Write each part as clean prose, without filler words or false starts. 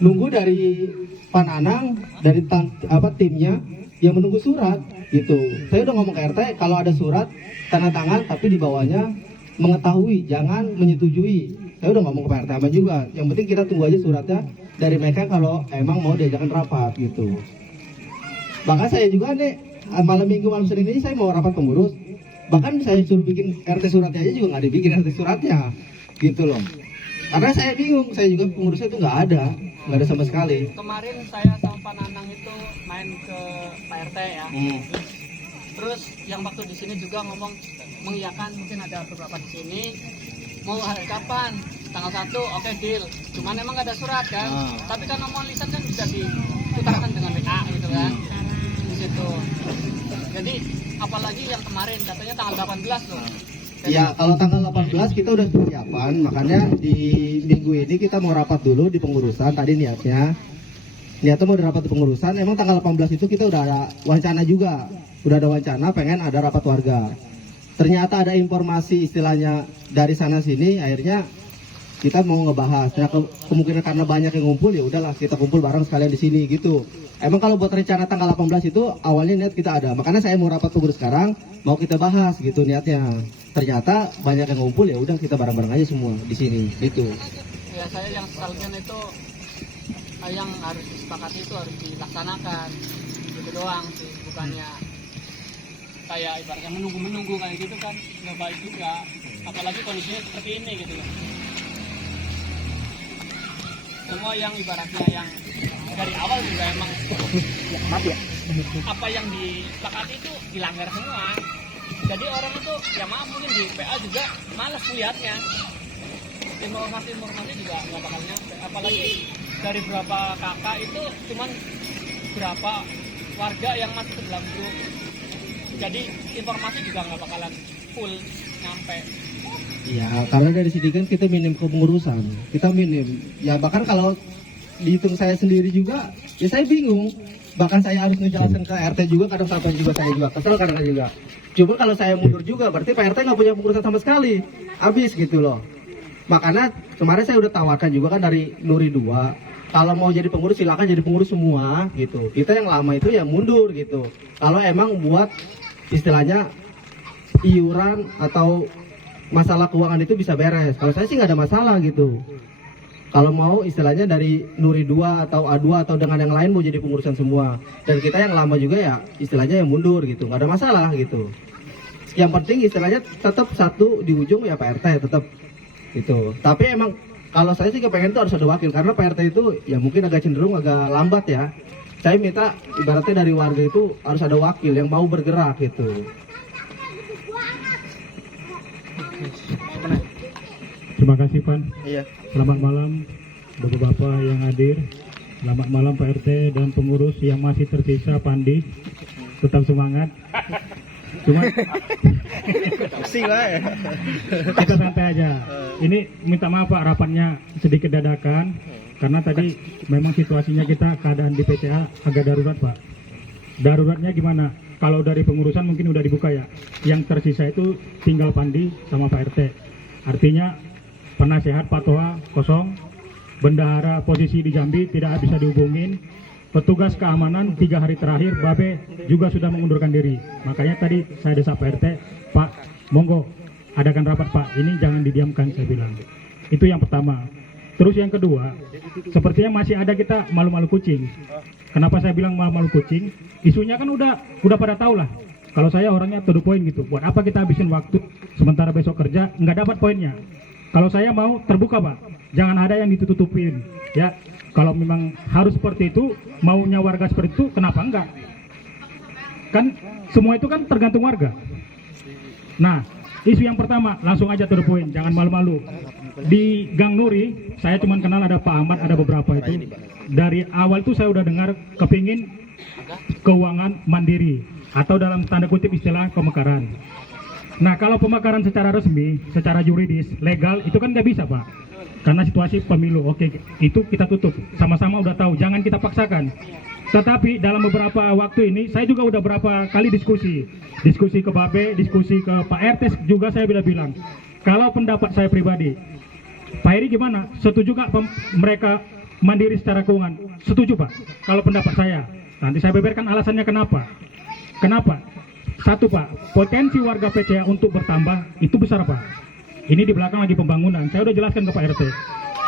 nunggu dari Pak Nanang dari timnya yang menunggu surat gitu. Saya udah ngomong ke RT kalau ada surat tanda tangan tapi di bawahnya mengetahui jangan menyetujui. Saya udah ngomong ke Pak RT sama juga. Yang penting kita tunggu aja suratnya dari mereka kalau emang mau diajakan rapat gitu. Bahkan saya juga nih malam minggu malam Senin ini saya mau rapat pengurus. Bahkan saya suruh bikin RT suratnya aja juga nggak dibikin RT suratnya gitu loh. Karena saya bingung, saya juga pengurusnya itu nggak ada sama sekali. Kemarin saya sama Pak Nanang itu main ke Pak RT ya. Terus yang waktu di sini juga ngomong mengiyakan mungkin ada beberapa di sini mau hari kapan tanggal 1 oke deal. Cuman emang nggak ada surat kan. Tapi kan nomor lisan kan bisa diutarakan dengan WA gitu kan. Di situ. Jadi apalagi yang kemarin katanya tanggal 18 loh. Ya kalau tanggal 18 kita udah persiapan, makanya di minggu ini kita mau rapat dulu di pengurusan. Tadi niatnya mau rapat di pengurusan. Emang tanggal 18 itu kita udah ada wacana juga, udah ada wacana pengen ada rapat warga. Ternyata ada informasi istilahnya dari sana sini, akhirnya kita mau ngebahas. Nah, kemungkinan karena banyak yang ngumpul ya udahlah kita kumpul bareng sekalian di sini gitu. Emang kalau buat rencana tanggal 18 itu awalnya niat kita ada. Makanya saya mau rapat pengurus sekarang, mau kita bahas gitu niatnya. Ternyata banyak yang ngumpul ya udah kita bareng-bareng aja semua di sini gitu. Ya saya yang sekalian itu yang harus disepakati itu harus dilaksanakan. Gitu doang sih, bukannya kayak ibaratnya menunggu kayak gitu kan nggak baik juga. Apalagi kondisinya seperti ini gitu loh. Semua yang ibaratnya yang dari awal juga emang apa yang disepakati itu dilanggar semua. Jadi orang itu ya maaf mungkin di PA juga malas melihatnya. Informasi juga nggak bakal nyampe. Apalagi dari berapa kakak itu cuman berapa warga yang masuk ke dalam grup. Jadi informasi juga nggak bakalan full nyampe. Ya karena dari sini kan kita minim kepengurusan, kita minim. Ya bahkan kalau dihitung saya sendiri juga, ya saya bingung. Bahkan saya harus ngejelasin ke RT juga, kadang sampai juga saya juga kesel kadang juga. Cuma kalau saya mundur juga, berarti Pak RT nggak punya pengurusan sama sekali, habis gitu loh. Makanya kemarin saya udah tawarkan juga kan dari Nuri 2, kalau mau jadi pengurus silakan jadi pengurus semua gitu. Kita yang lama itu ya mundur gitu. Kalau emang buat istilahnya iuran atau masalah keuangan itu bisa beres. Kalau saya sih nggak ada masalah gitu. Kalau mau istilahnya dari Nuri 2 atau A2 atau dengan yang lain mau jadi pengurusan semua. Dan kita yang lama juga ya istilahnya yang mundur gitu. Nggak ada masalah gitu. Yang penting istilahnya tetap satu di ujung ya Pak RT tetap gitu. Tapi emang kalau saya sih kepengen tuh harus ada wakil. Karena Pak RT itu ya mungkin agak cenderung agak lambat ya. Saya minta ibaratnya dari warga itu harus ada wakil yang mau bergerak gitu. Terima kasih Pan. Iya. Selamat malam Bapak-bapak yang hadir. Selamat malam Pak RT dan pengurus yang masih tersisa Pandi. Tetap semangat. Cuma kita santai aja. Ini minta maaf Pak rapatnya sedikit dadakan karena tadi memang situasinya kita keadaan di PCA agak darurat Pak. Daruratnya gimana? Kalau dari pengurusan mungkin udah dibuka ya. Yang tersisa itu tinggal Pandi sama Pak RT. Artinya penasehat Pak Toha kosong, bendahara posisi di Jambi tidak bisa dihubungin, petugas keamanan 3 hari terakhir Babe juga sudah mengundurkan diri. Makanya tadi saya desak Pak RT, Pak monggo adakan rapat Pak, ini jangan didiamkan saya bilang. Itu yang pertama. Terus yang kedua, sepertinya masih ada kita malu-malu kucing. Kenapa saya bilang malu-malu kucing? Isunya kan udah pada tahu lah. Kalau saya orangnya to the point gitu. Buat apa kita habisin waktu sementara besok kerja nggak dapat poinnya? Kalau saya mau terbuka Pak, jangan ada yang ditutup-tutupin ya. Kalau memang harus seperti itu, maunya warga seperti itu, kenapa enggak? Kan semua itu kan tergantung warga. Nah, isu yang pertama, langsung aja to the point, jangan malu-malu. Di Gang Nuri, saya cuma kenal ada Pak Ahmad, ada beberapa itu. Dari awal tuh saya udah dengar kepingin keuangan mandiri, atau dalam tanda kutip istilah pemekaran. Nah kalau pemekaran secara resmi, secara yuridis, legal itu kan nggak bisa Pak. Karena situasi pemilu, oke itu kita tutup. Sama-sama udah tahu, jangan kita paksakan. Tetapi dalam beberapa waktu ini, saya juga udah berapa kali diskusi ke Babe, diskusi ke Pak RT juga saya bilang. Kalau pendapat saya pribadi, Pak Heri gimana? Setuju nggak mereka mandiri secara keuangan. Setuju Pak, kalau pendapat saya. Nanti saya beberkan alasannya kenapa. Kenapa? Satu Pak, potensi warga PCA untuk bertambah itu besar Pak. Ini di belakang lagi pembangunan, saya udah jelaskan ke Pak RT.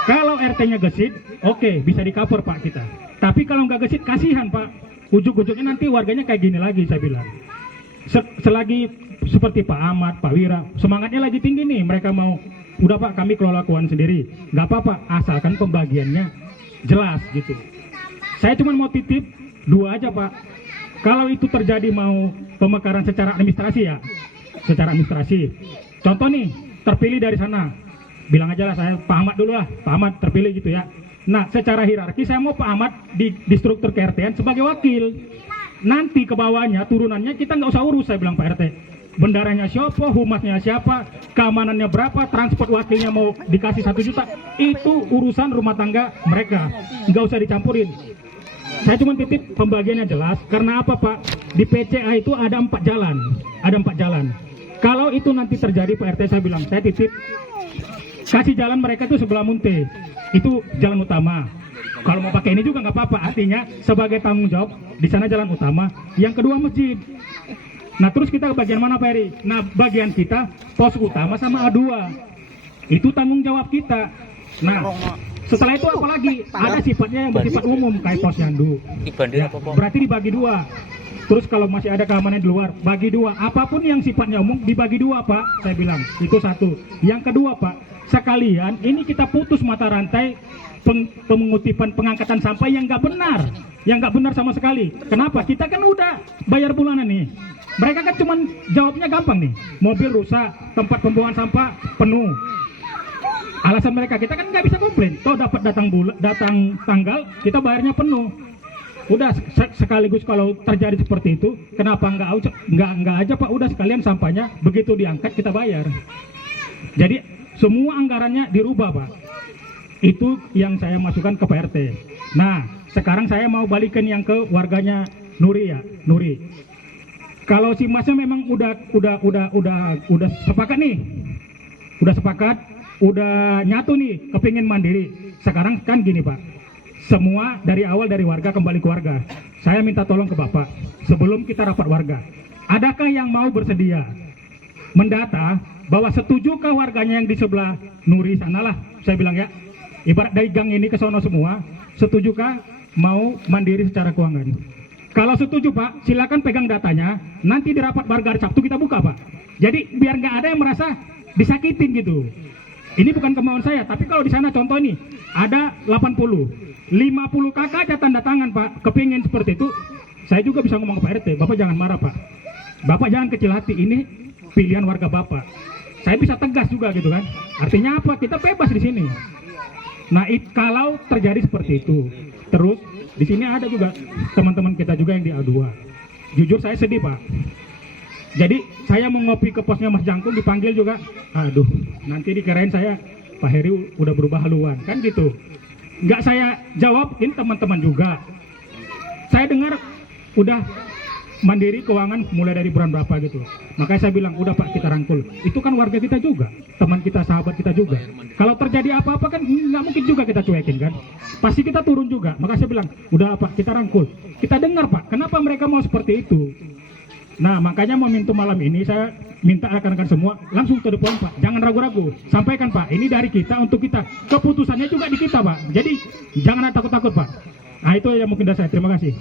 Kalau RT-nya gesit, oke, bisa di-cover Pak kita. Tapi kalau nggak gesit, kasihan Pak. Ujuk-ujuknya nanti warganya kayak gini lagi, saya bilang. Selagi seperti Pak Ahmad, Pak Wira, semangatnya lagi tinggi nih, mereka mau, udah Pak kami kelola keuangan sendiri. Nggak apa-apa, asalkan pembagiannya jelas gitu. Saya cuma mau titip 2 aja Pak. Kalau itu terjadi mau pemekaran secara administrasi ya, secara administrasi. Contoh nih, terpilih dari sana, bilang aja lah saya Pak Ahmad dulu lah, Pak Ahmad terpilih gitu ya. Nah, secara hierarki saya mau Pak Ahmad di struktur KRT-an sebagai wakil. Nanti ke bawahnya, turunannya kita nggak usah urus, saya bilang Pak RT. Bendaranya siapa, humasnya siapa, keamanannya berapa, transport wakilnya mau dikasih 1 juta, itu urusan rumah tangga mereka, nggak usah dicampurin. Saya cuma titip pembagiannya jelas, karena apa Pak? Di PCA itu ada 4 jalan, ada 4 jalan. Kalau itu nanti terjadi Pak RT, saya bilang, saya titip kasih jalan mereka itu sebelah Munte, itu jalan utama. Kalau mau pakai ini juga nggak apa-apa, artinya sebagai tanggung jawab di sana jalan utama. Yang kedua masjid. Nah terus kita ke bagian mana Pak Eri? Nah bagian kita pos utama sama A2, itu tanggung jawab kita. Nah setelah itu apalagi ada sifatnya yang bersifat umum kayak posyandu. Ya, berarti dibagi 2. Terus kalau masih ada keamanan di luar, bagi 2. Apapun yang sifatnya umum dibagi 2 Pak. Saya bilang itu 1. Yang kedua Pak, sekalian ini kita putus mata rantai pengutipan pengangkatan sampah yang nggak benar sama sekali. Kenapa? Kita kan udah bayar bulanan nih. Mereka kan cuman jawabnya gampang nih, mobil rusak, tempat pembuangan sampah penuh. Alasan mereka, kita kan nggak bisa komplain. Toh dapat datang tanggal, kita bayarnya penuh. Udah sekaligus kalau terjadi seperti itu, kenapa nggak aja Pak? Udah sekalian sampahnya begitu diangkat kita bayar. Jadi semua anggarannya dirubah Pak. Itu yang saya masukkan ke PRT. Nah, sekarang saya mau balikin yang ke warganya Nuri ya, Nuri. Kalau si Masnya memang udah sepakat nih. Udah sepakat, udah nyatu nih kepingin mandiri. Sekarang kan gini Pak. Semua dari awal dari warga kembali ke warga. Saya minta tolong ke Bapak sebelum kita rapat warga. Adakah yang mau bersedia mendata bahwa setujukah warganya yang di sebelah Nuri sanalah, saya bilang ya. Ibarat dari gang ini ke sono semua, setujukah mau mandiri secara keuangan? Kalau setuju Pak, silakan pegang datanya. Nanti di rapat warga hari Sabtu kita buka Pak. Jadi biar nggak ada yang merasa disakitin gitu. Ini bukan kemauan saya, tapi kalau di sana contoh nih ada 80, 50 kakak aja tanda tangan Pak. Kepingin seperti itu, saya juga bisa ngomong ke Pak RT. Bapak jangan marah Pak. Bapak jangan kecil hati. Ini pilihan warga Bapak. Saya bisa tegas juga gitu kan. Artinya apa? Kita bebas di sini. Nah, kalau terjadi seperti itu, terus di sini ada juga teman-teman kita juga yang di A2. Jujur saya sedih Pak. Jadi saya mengopi ke posnya Mas Jangkung dipanggil juga. Aduh, nanti dikirain saya Pak Heri udah berubah haluan kan gitu. Nggak saya jawabin teman-teman juga. Saya dengar udah mandiri keuangan mulai dari bulan berapa gitu. Makanya saya bilang udah Pak kita rangkul. Itu kan warga kita juga, teman kita, sahabat kita juga. Kalau terjadi apa-apa kan nggak mungkin juga kita cuekin kan. Pasti kita turun juga. Makanya saya bilang udah Pak kita rangkul. Kita dengar Pak, kenapa mereka mau seperti itu. Nah makanya momentum malam ini saya minta rekan-rekan semua langsung to the point Pak. Jangan ragu-ragu. Sampaikan Pak, ini dari kita untuk kita. Keputusannya juga di kita Pak. Jadi jangan takut-takut Pak. Nah itu yang mungkin dari saya. Terima kasih.